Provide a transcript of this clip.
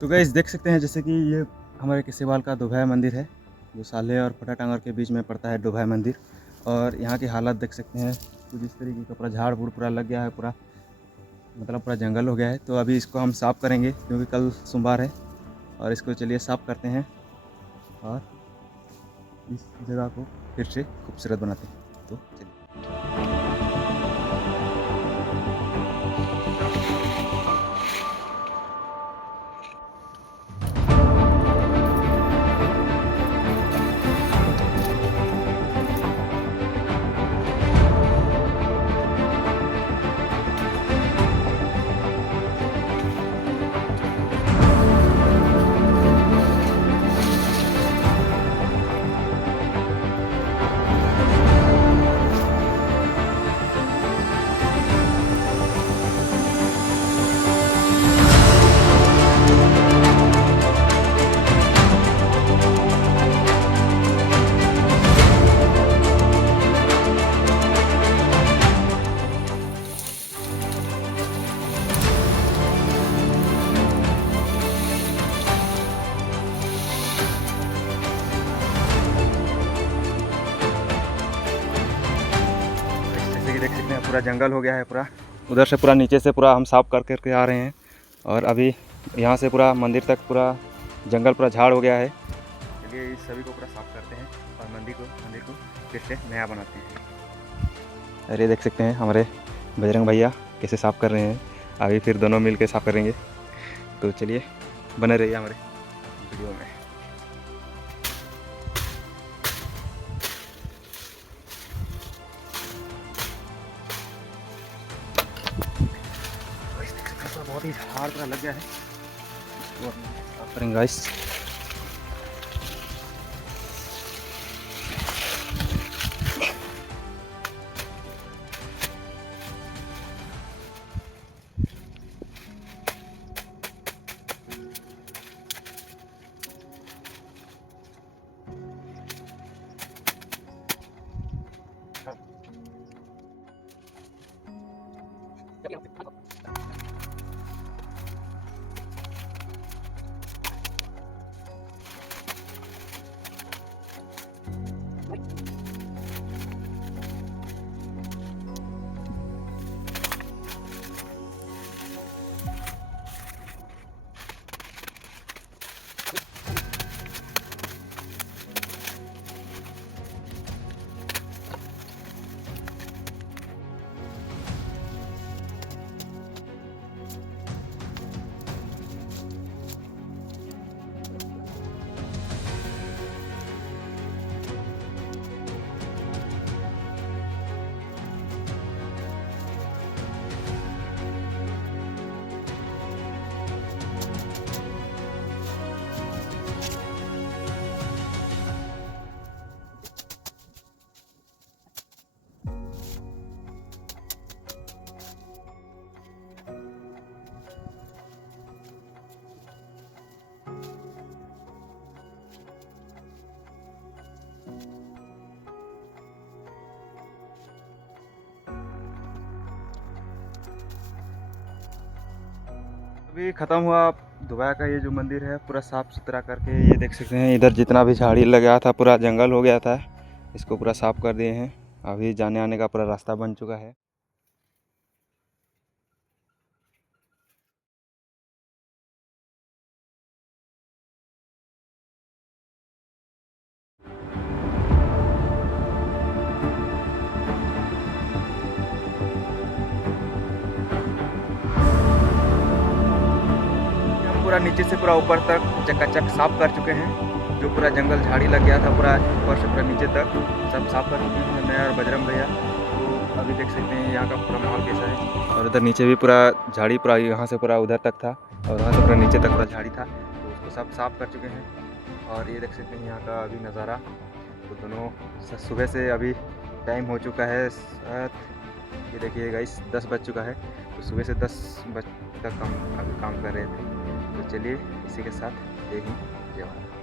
तो गाइस देख सकते हैं जैसे कि ये हमारे केसेवाल का दोभाई मंदिर है जो साले और फटाटांगर के बीच में पड़ता है दोभाई मंदिर। और यहाँ की हालत देख सकते हैं कुछ इस तरीके का, पूरा झाड़ बूढ़ पूरा लग गया है, पूरा मतलब पूरा जंगल हो गया है। तो अभी इसको हम साफ़ करेंगे क्योंकि कल सोमवार है और इसको चलिए साफ़ करते हैं और इस जगह को फिर से खूबसूरत बनाते हैं। तो चलिए। जैसे कि देख सकते हैं पूरा जंगल हो गया है, पूरा उधर से पूरा नीचे से पूरा हम साफ कर करके आ रहे हैं और अभी यहाँ से पूरा मंदिर तक पूरा जंगल पूरा झाड़ हो गया है। चलिए इस सभी को पूरा साफ करते हैं और मंदिर को फिर से नया बनाते हैं। अरे देख सकते हैं हमारे बजरंग भैया कैसे साफ़ कर रहे हैं, अभी फिर दोनों मिल के साफ़ करेंगे। तो चलिए बने रहिए हमारे वीडियो में। बहुत ही हार्ड पूरा लग गया है, साफ करेंगे गाइस। अभी ख़त्म हुआ दोभाई का ये जो मंदिर है, पूरा साफ़ सुथरा करके ये देख सकते हैं इधर जितना भी झाड़ी लगा था पूरा जंगल हो गया था, इसको पूरा साफ़ कर दिए हैं। अभी जाने आने का पूरा रास्ता बन चुका है। हम पूरा नीचे से पूरा ऊपर तक चकाचक साफ़ कर चुके हैं। जो पूरा जंगल झाड़ी लग गया था पूरा ऊपर से पूरा नीचे तक सब साफ़ कर चुके हैं मैं और बजरंग भैया। तो अभी देख सकते हैं यहाँ का पूरा माहौल कैसा है। और उधर नीचे भी पूरा झाड़ी पूरा यहाँ से पूरा उधर तक था और वहाँ से पूरा नीचे तक पूरा झाड़ी था, तो उसको सब साफ़ कर चुके हैं। और ये देख सकते हैं यहाँ का अभी नज़ारा। तो दोनों सुबह से अभी टाइम हो चुका है ये देखिए गाइस 10 बज चुका है। तो सुबह से 10 बजे तक हम अभी काम कर रहे थे। तो चलिए इसी के साथ जय हिंद जय भारत।